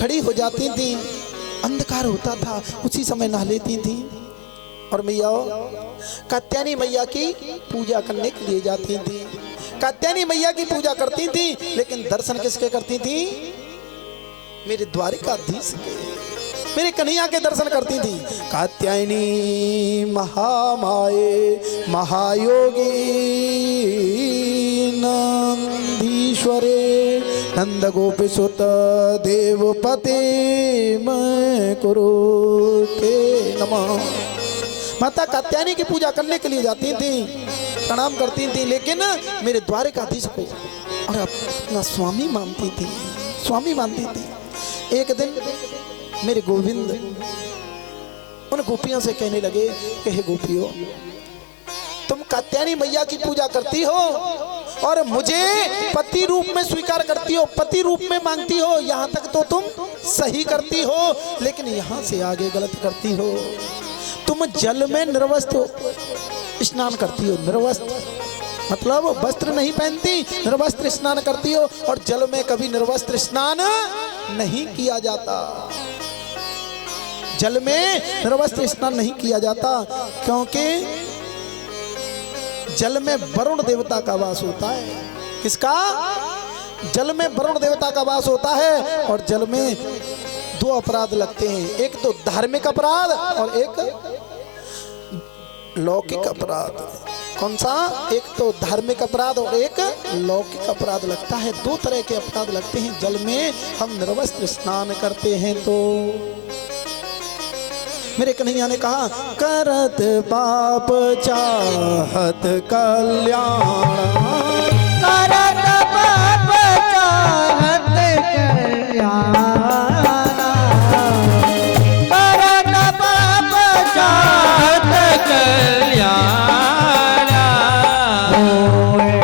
खड़ी हो जाती थी, अंधकार होता था, उसी समय नहा लेती थी और मैया कात्यायनी मैया की पूजा करने के लिए जाती थी। कात्यायनी मैया की पूजा करती थी, लेकिन दर्शन किसके करती थी? मेरे द्वारिकाधीश के, मेरे कन्हैया के दर्शन करती थी। कात्यायनी महामाये महायोगी नंदीश्वरे नंद गोपी सुत देवपते मैं कुरुते नमः। माता कात्यायनी की पूजा करने के लिए जाती थी, प्रणाम करती थी, लेकिन मेरे द्वारिकाधीश को और अपना स्वामी मानती थी, स्वामी मानती थी। एक दिन मेरे गोविंद उन गोपियों से कहने लगे कि हे गोपियों, तुम कात्यायनी मैया की पूजा करती हो और मुझे पति रूप में स्वीकार करती हो, पति रूप में मांगती हो, यहाँ तक तो तुम सही करती हो, लेकिन यहाँ से आगे गलत करती हो। तुम जल में निर्वस्त्र स्नान करती हो, निर्वस्त्र मतलब वस्त्र नहीं पहनती, निर्वस्त्र स्नान करती हो, और जल में कभी निर्वस्त्र स्नान नहीं किया जाता। जल में निर्वस्त्र स्नान नहीं किया जाता, क्योंकि जल में वरुण देवता का वास होता है। किसका? जल में वरुण देवता का वास होता है, और जल में दो अपराध लगते हैं, एक तो धार्मिक अपराध और एक लौकिक अपराध। कौन सा? एक तो धार्मिक अपराध और एक लौकिक अपराध लगता है। दो तरह के अपराध लगते हैं जल में हम निर्वस्त्र स्नान करते हैं तो। मेरे कन्हैया ने कहा, करत पाप चाहत कल्याण, करत पाप चाहत कल्याण, करत पाप चाहत कल्याण,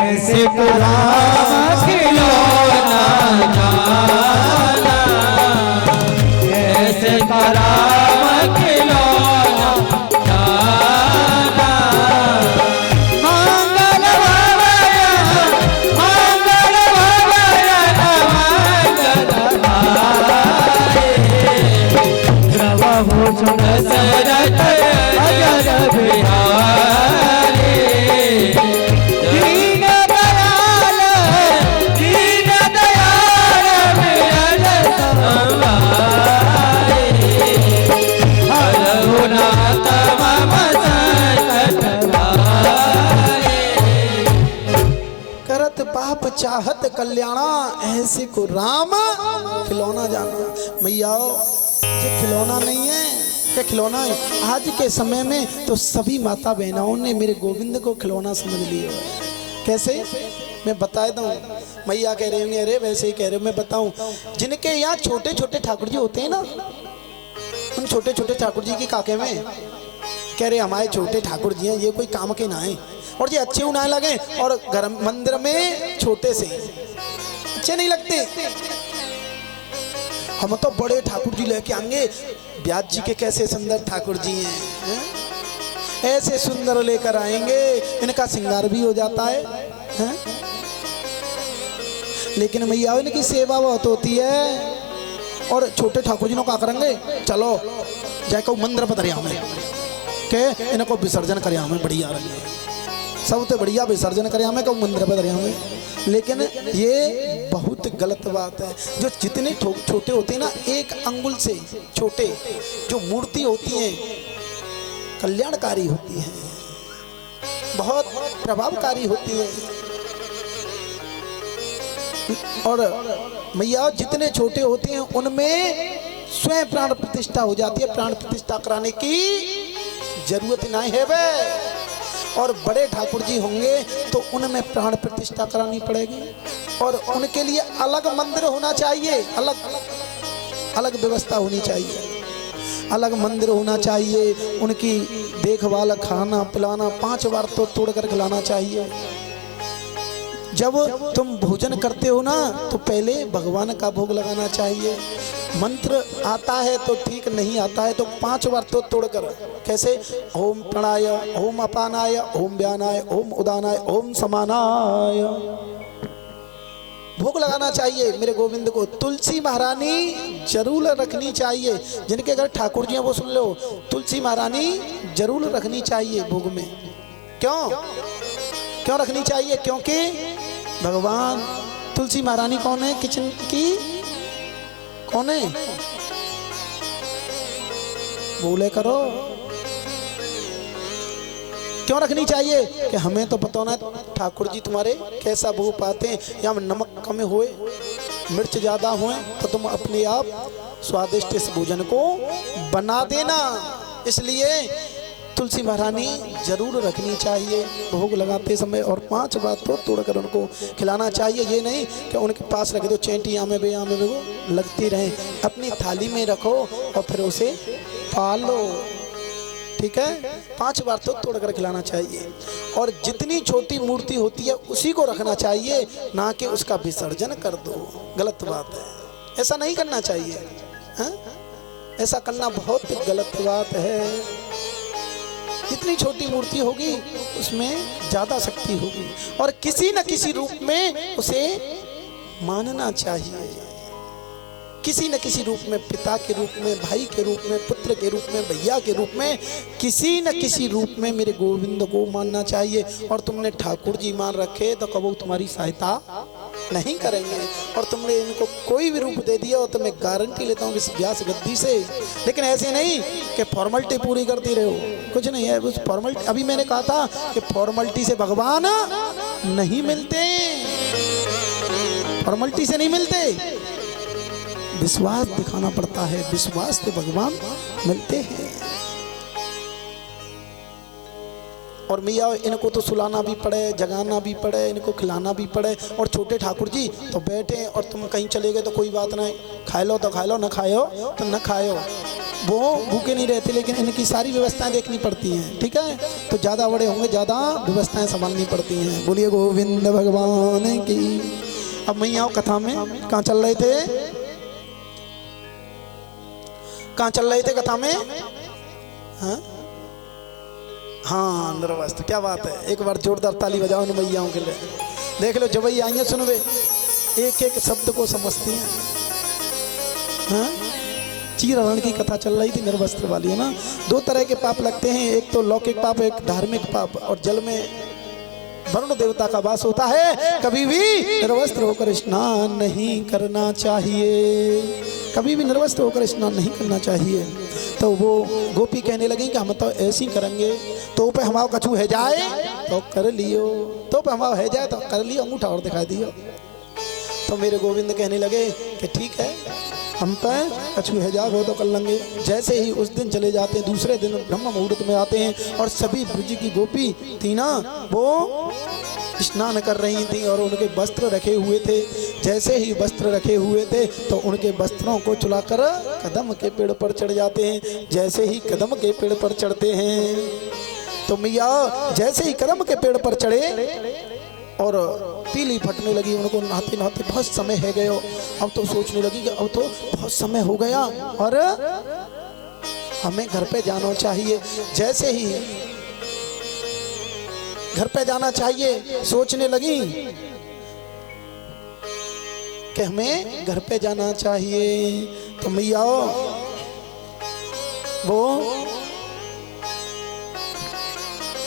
ऐसे राम खिलौना जाना, ऐसे राम खिलौना जाना। मंगल भवन मंगल भवन मंगल भाए, द्रवहु दशरथ अजर बिहारी, दीन दयाल मिलन समाए, हरहु नाथ मम संकट हारे। करत पाप चाहत कल्याणा, ऐसे को राम खिलौना जाना। मैया ये खिलौना नहीं है, क्या खिलौना है? आज के समय में तो सभी माता बहनों ने मेरे गोविंद को खिलौना समझ लिया है। कैसे? मैं बता दूं। मैया कह रही होंगी अरे वैसे ही कह रहे हो, मैं बताऊं। जिनके यहाँ छोटे छोटे ठाकुर जी होते हैं ना, उन छोटे छोटे ठाकुर जी की काके में कह रहे हमारे छोटे ठाकुर जी हैं, ये कोई काम के ना है, और ये अच्छे उनाए लगे, और घर मंदिर में छोटे से अच्छे नहीं लगते। हम तो बड़े ठाकुर जी लेके आएंगे। ब्यास जी के कैसे सुंदर ठाकुर जी हैं, ऐसे सुंदर लेकर आएंगे, इनका श्रृंगार भी हो जाता है? लेकिन मैया इनकी सेवा बहुत होती है, और छोटे ठाकुर जी ने क्या करेंगे? चलो जाको मंदिर पर दरिया में के इनको विसर्जन करे हमें, बढ़िया रहे, सबसे बढ़िया विसर्जन करे हमें को मंदिर पर दरिया में। लेकिन ये बहुत गलत बात है। जो जितने छोटे होते हैं ना, एक अंगुल से छोटे जो मूर्ति होती हैं कल्याणकारी होती हैं, बहुत प्रभावकारी होती है। और मैया जितने छोटे होते हैं उनमें स्वयं प्राण प्रतिष्ठा हो जाती है, प्राण प्रतिष्ठा कराने की जरूरत नहीं है वे। और बड़े ठाकुर जी होंगे तो उनमें प्राण प्रतिष्ठा करानी पड़ेगी, और उनके लिए अलग मंदिर होना चाहिए, अलग अलग व्यवस्था होनी चाहिए, अलग मंदिर होना चाहिए। उनकी देखभाल, खाना पिलाना 5 बार तो तोड़ कर खिलाना चाहिए। जब तुम भोजन करते हो ना, तो पहले भगवान का भोग लगाना चाहिए। मंत्र आता है तो ठीक, नहीं आता है तो 5 बार तो तोड़कर। कैसे? ओम प्राणाय, ओम अपानाय, ओम व्यानाय, ओम उदानाय, ओम समानाय। भोग लगाना चाहिए मेरे गोविंद को। तुलसी महारानी जरूर रखनी चाहिए, जिनके घर ठाकुर जी हैं वो सुन लो, तुलसी महारानी जरूर रखनी चाहिए भोग में। क्यों क्यों रखनी चाहिए? क्योंकि भगवान तुलसी महारानी कौन है? किचन की कौन है? बोले करो। क्यों रखनी चाहिए? कि हमें तो पता ना ठाकुर जी तुम्हारे कैसा भोग पाते हैं, या नमक कम हुए, मिर्च ज्यादा हुए, तो तुम अपने आप स्वादिष्ट इस भोजन को बना देना। इसलिए तुलसी महारानी जरूर रखनी चाहिए भोग लगाते समय, और 5 बार तो तोड़कर उनको खिलाना चाहिए। ये नहीं कि उनके पास रख दो, चेंटी आमे बे वो लगती रहे। अपनी थाली में रखो और फिर उसे पालो, ठीक है। 5 बार तो तोड़कर खिलाना चाहिए। और जितनी छोटी मूर्ति होती है उसी को रखना चाहिए, ना कि उसका विसर्जन कर दो, गलत बात है। ऐसा नहीं करना चाहिए, हाँ? ऐसा करना बहुत गलत बात है। जितनी छोटी मूर्ति होगी उसमें ज्यादा शक्ति होगी, और किसी न किसी रूप में उसे मानना चाहिए। किसी न किसी रूप में, पिता के रूप में, भाई के रूप में, पुत्र के रूप में, भैया के रूप में, किसी न किसी रूप में मेरे गोविंद को मानना चाहिए। और तुमने ठाकुर जी मान रखे तो कबो तुम्हारी सहायता नहीं करेंगे। और तुमने इनको कोई भी रूप दे दिया, और तो मैं गारंटी लेता हूँ इस व्यास गद्दी से। लेकिन ऐसे नहीं कि फॉर्मेलिटी पूरी करती रहो, कुछ नहीं है उस फॉर्मेलिटी। अभी मैंने कहा था कि फॉर्मेलिटी से भगवान नहीं मिलते, फॉर्मेलिटी से नहीं मिलते, विश्वास दिखाना पड़ता है, विश्वास से भगवान मिलते हैं। और मैया इनको तो सुलाना भी पड़े, जगाना भी पड़े, इनको खिलाना भी पड़े। और छोटे ठाकुर जी तो बैठे, और तुम कहीं चले गए तो कोई बात नहीं, खाए लो तो खा लो, न खाओ तो न खाओ, वो भूखे नहीं रहते। लेकिन इनकी सारी व्यवस्थाएं देखनी पड़ती हैं, ठीक है। तो ज़्यादा बड़े होंगे, ज़्यादा व्यवस्थाएं संभालनी पड़ती हैं। बोलिए गोविंद भगवान की। अब मैया कथा में कहाँ चल रहे थे? कहाँ चल रहे थे कथा में? हाँ, निर्वस्त्र। क्या बात है, एक बार जोरदार ताली बजाओ इन मैयाओं के लिए। देख लो जब आई हैं, सुनवे एक एक शब्द को समझती हैं। हाँ, चीरहरण की कथा चल रही थी, निर्वस्त्र वाली, है ना। 2 तरह के पाप लगते हैं, एक तो लौकिक पाप, एक धार्मिक पाप। और जल में वरुण देवता का वास होता है। कभी भी निर्वस्त्र होकर स्नान नहीं करना चाहिए, कभी भी निर्वस्त्र होकर स्नान नहीं करना चाहिए। तो वो गोपी कहने लगी कि हम तो ऐसे ही करेंगे, तो पे हमारा कछु है जाए तो कर लियो, तो पे हमारा है जाए तो कर लियो, अंगूठा और दिखाई दियो। तो मेरे गोविंद कहने लगे कि ठीक है, हम पे कछु है जाए वो तो कर लेंगे। जैसे ही उस दिन चले जाते हैं, दूसरे दिन ब्रह्म मुहूर्त में आते हैं, और सभी ब्रज की गोपी तीना वो स्नान कर रही थी, और उनके वस्त्र रखे हुए थे। जैसे ही वस्त्र रखे हुए थे तो उनके वस्त्रों को चुलाकर कदम के पेड़ पर चढ़ जाते हैं। जैसे ही कदम के पेड़ पर चढ़ते हैं तो मैया जैसे ही कदम के पेड़ पर चढ़े और पीली फटने लगी, उनको नहाते नहाते बहुत समय है गयो। अब तो सोचने लगी कि अब तो बहुत समय हो गया और हमें घर पे जाना चाहिए। जैसे ही घर पे जाना चाहिए सोचने लगी कि हमें घर पे जाना चाहिए, तो मैया वो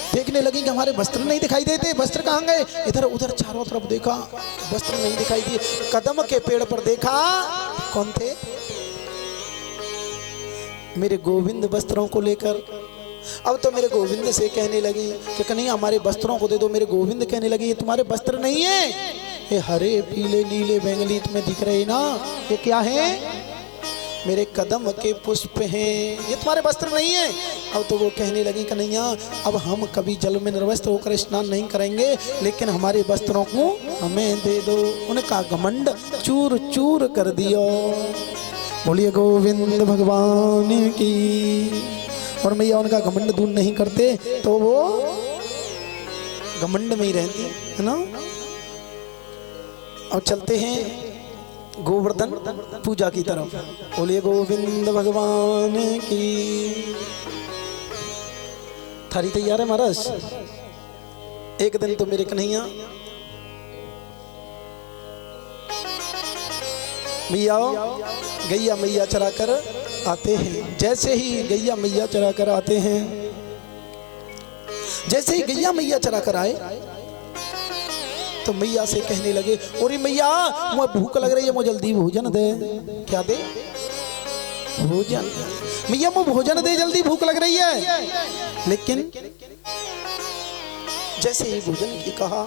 देखने लगी कि हमारे वस्त्र नहीं दिखाई देते। वस्त्र कहाँ गए? इधर उधर चारों तरफ देखा, वस्त्र नहीं दिखाई दिए। कदम के पेड़ पर देखा, कौन थे? मेरे गोविंद वस्त्रों को लेकर। अब तो मेरे गोविंद से कहने लगी कि कन्हैया हमारे वस्त्रों को दे दो। मेरे गोविंद कहने लगे ये तुम्हारे वस्त्र नहीं है, ये हरे पीले नीले बैंगनी तुम्हें दिख रहे ना, ये क्या है? मेरे कदम के पुष्प हैं, ये तुम्हारे वस्त्र नहीं है। अब तो वो कहने लगी कन्हैया अब हम कभी जल में निर्वस्त्र होकर स्नान नहीं करेंगे, लेकिन हमारे वस्त्रों को हमें दे दो। उनका घमंड चूर चूर कर दियो। बोलिए गोविंद भगवान की। और मैया उनका घमंड दूर नहीं करते तो वो घमंड में ही रहती है ना। अब चलते हैं गोवर्धन पूजा की तरफ। बोलिए गोविंद भगवान की। थारी तैयार है महाराज? एक दिन तो मेरे कन्हैया मैया गैया मैया चरा कर आते हैं। जैसे ही गैया मैया चरा कर आते हैं, जैसे ही गैया मैया चरा कर आए तो मैया से कहने लगे, अरे मैया मुझे भूख लग रही है, मुझे जल्दी भोजन दे। क्या दे? भोजन। मैया मुझे भोजन दे, जल्दी भूख लग रही है। लेकिन जैसे ही भोजन की कहा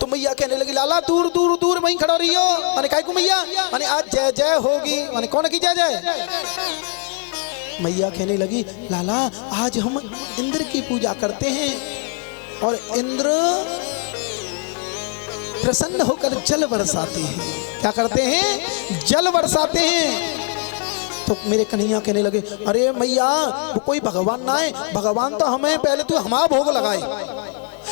तो मैया कहने लगी, लाला दूर दूर दूर वहीं खड़ा रही हो। मैंने कहा, मैया मैंने आज जय जय होगी। मैंने कौन की जय जय? मैया कहने लगी, लाला आज हम इंद्र की पूजा करते हैं और इंद्र प्रसन्न होकर जल बरसाते हैं। क्या करते हैं? जल बरसाते हैं। तो मेरे कन्हैया कहने लगे, अरे मैया वो कोई भगवान ना है, भगवान तो हमें पहले तू हमारा भोग लगाए।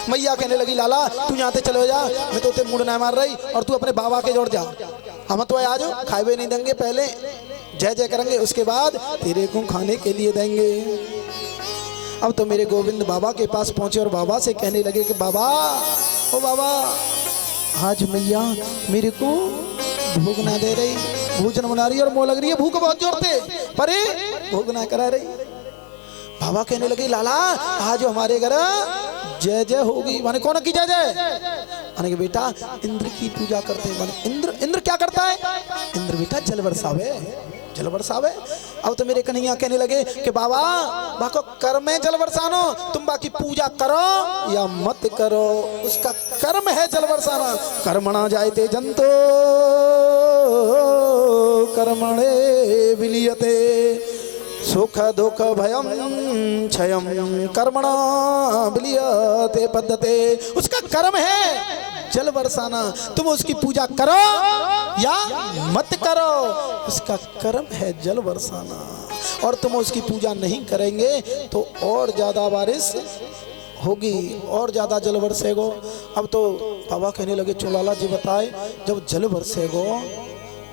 मैया कहने लगी, लाला तू यहाँ से चले जा, मैं तो ते मुड़ ना मार रही, और तू अपने बाबा के जोड़ जा। हम तो आज खाए नहीं देंगे, पहले जय जय करेंगे, उसके बाद तेरे को खाने के लिए देंगे। अब तो मेरे गोविंद बाबा के पास पहुंचे और बाबा से कहने लगे कि बाबा, ओ बाबा, आज मैया मेरे को भोग ना दे रही, भोजन बना रही और मुँह लग रही है, भूख बहुत जोर से, पर भोग ना करा रही। बाबा कहने लगे, लाला आज हमारे घर जय जय होगी। माने कौन की जय जय? माने कि बेटा इंद्र की पूजा करते हैं। माने इंद्र, इंद्र क्या करता है? इंद्र बेटा जल बरसावे, जल बरसावे। अब तो मेरे कन्हैया कहने लगे कि बाबा बाको कर्म है जल बरसानो, तुम बाकी पूजा करो या मत करो, उसका कर्म है जल बरसाना। कर्मणा जायते जंतो कर्मणे विलीयते सुख दुख भयम क्षयम कर्मणा विलीयते पद्धते। उसका कर्म है जल बरसाना, तुम उसकी पूजा करो या मत करो, उसका कर्म है जल बरसाना। और तुम उसकी पूजा नहीं करेंगे तो और ज्यादा बारिश होगी, और ज्यादा जल बरसेगो। अब तो बाबा कहने लगे, चोलाला जी बताए, जब जल बरसेगो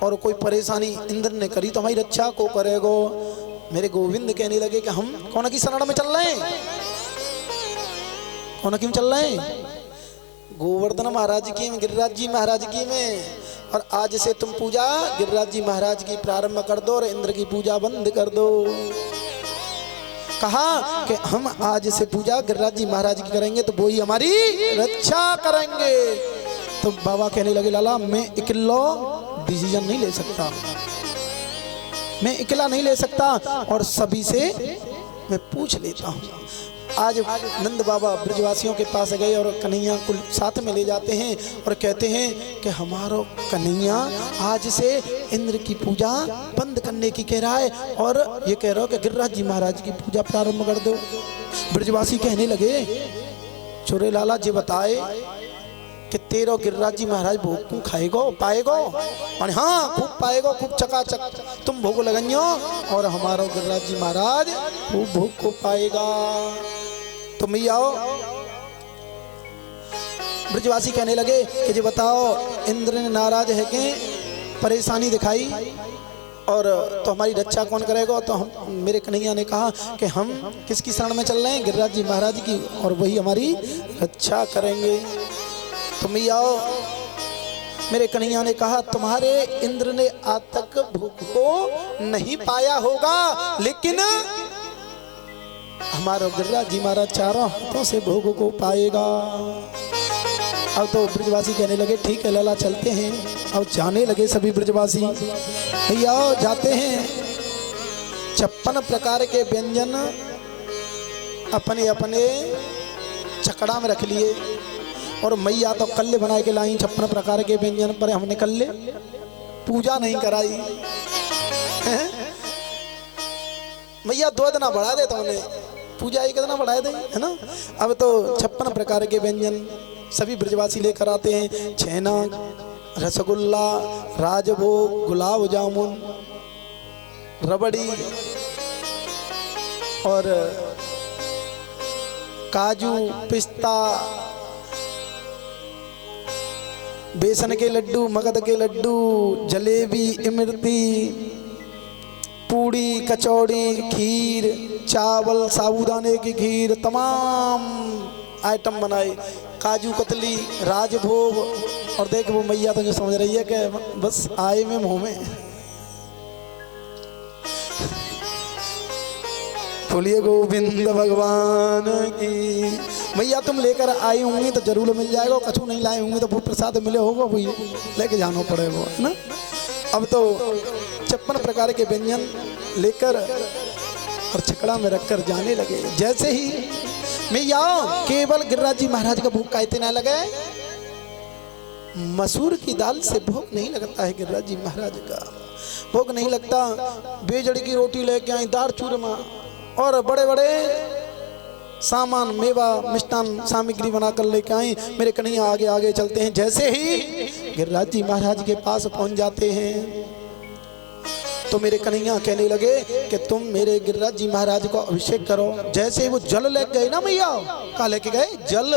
और कोई परेशानी इंद्र ने करी तो हमारी रक्षा को करेगो। मेरे गोविंद कहने लगे कि हम कौन की शरण में चल रहे हैं? कौन की में चल रहे हैं? गोवर्धन महाराज की में, गिरिराज जी महाराज की में। और आज से तुम पूजा गिरिराज जी महाराज की प्रारंभ कर दो और इंद्र की पूजा बंद कर दो। कहा कि हम आज से पूजा गिरिराज जी महाराज की करेंगे तो वो ही हमारी रक्षा करेंगे। तो बाबा कहने लगे, लाला मैं अकेला डिसीजन नहीं ले सकता, मैं अकेला नहीं ले सकता, और सभी से मैं पूछ लेता हूँ। आज नंद बाबा ब्रजवासियों के पास गए और कन्हैया को साथ में ले जाते हैं और कहते हैं कि हमारा कन्हैया आज से इंद्र की पूजा बंद करने की कह रहा है और ये कह रहा हो कि गिरिराज जी महाराज की पूजा प्रारंभ कर दो। ब्रजवासी कहने लगे, छोरे लाला जी बताए कि तेरो गिरिराज जी महाराज भोग को खाएगो पाएगो? और हाँ खूब पाएगो, खूब चकाचक तुम भोग लगाइयो और हमारा गिरिराज जी महाराज खूब भोग को पाएगा। तो मैया आओ। ब्रजवासी कहने लगे कि जी बताओ, इंद्र ने नाराज है कि परेशानी दिखाई और तो हमारी रक्षा कौन करेगा? तो हम, मेरे कन्हैया ने कहा कि हम किसकी शरण में चल रहे हैं? गिरिराज जी महाराज की, और वही हमारी रक्षा करेंगे। तो मैया आओ। मेरे कन्हैया ने कहा, तुम्हारे इंद्र ने आज तक भूख को नहीं पाया होगा, लेकिन हमारा गिरिराज जी महाराज चारों हाथों से भोग को पाएगा। अब तो ब्रजवासी कहने लगे, ठीक है लाला चलते हैं। अब जाने लगे सभी ब्रजवासी। भैया जाते हैं। 56 प्रकार के व्यंजन अपने अपने चकड़ा में रख लिए और मैया तो कल्ले बना के लाई 56 प्रकार के व्यंजन, पर हमने कल्ले पूजा नहीं कराई। मैया 2 दिन बढ़ा दे, तो उन्हें पूजा 1 दिन बढ़ा दे, है ना। अब तो 56 प्रकार के व्यंजन सभी ब्रजवासी लेकर आते हैं। छेना, रसगुल्ला, राजभोग, गुलाब जामुन, रबड़ी और काजू, पिस्ता, बेसन के लड्डू, मगध के लड्डू, जलेबी, इमरती, पूड़ी, कचौड़ी, खीर, चावल, साबूदाने की खीर, तमाम आइटम बनाए, काजू कतली, राजभोग, और देख वो मैया तो जो समझ रही है कि बस आए में मुंह में। बोलिए गोविंद भगवान की। मैया तुम लेकर आई होंगी तो जरूर मिल जाएगा, कछु नहीं लाए होंगे तो वो प्रसाद मिले होगा, वही लेके जाना पड़ेगा, है ना। अब तो 56 प्रकार के व्यंजन लेकर और छकड़ा में रखकर जाने लगे। जैसे ही मैया केवल गिरिराज जी महाराज का भोग कहते ना लगे, मसूर की दाल से भोग नहीं लगता है। गिरिराज जी महाराज का भोग नहीं लगता। बेजड़ी की रोटी लेके आई, दार चूरमा और बड़े बड़े सामान, मेवा मिष्टान सामग्री बनाकर लेके आई। मेरे कन्हैया आगे आगे चलते हैं। जैसे ही गिरिराज जी महाराज के पास पहुंच जाते हैं तो मेरे कन्हैया कहने लगे कि तुम मेरे गिरिराज जी महाराज को अभिषेक करो। जैसे ही वो जल लेके गए ना मैया, कहाँ लेके गए? जल।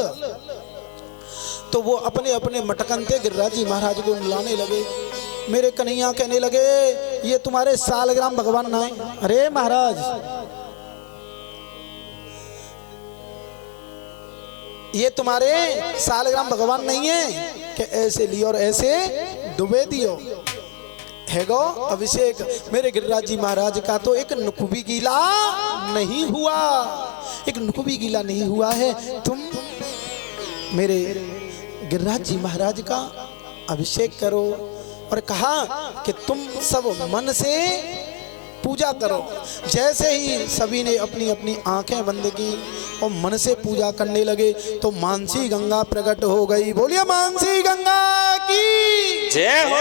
तो वो अपने अपने मटकनते गिरिराज जी महाराज को मिलाने लगे। मेरे कन्हैया कहने लगे ये तुम्हारे सालग्राम भगवान ना है। अरे महाराज, ये तुम्हारे सालग्राम भगवान नहीं है कि ऐसे लियो और ऐसे डुबे दियो। है गो अभिषेक मेरे गिरिराज जी महाराज का तो एक नुकभी गीला नहीं हुआ, एक नुकभी गीला नहीं हुआ है। तुम मेरे गिरिराज जी महाराज का अभिषेक करो। और कहा कि तुम सब मन से पूजा करो। जैसे ही सभी ने अपनी अपनी आंखें बंद की और मन से पूजा करने लगे तो मानसी गंगा प्रकट हो गई। बोलिए मानसी गंगा की जय हो।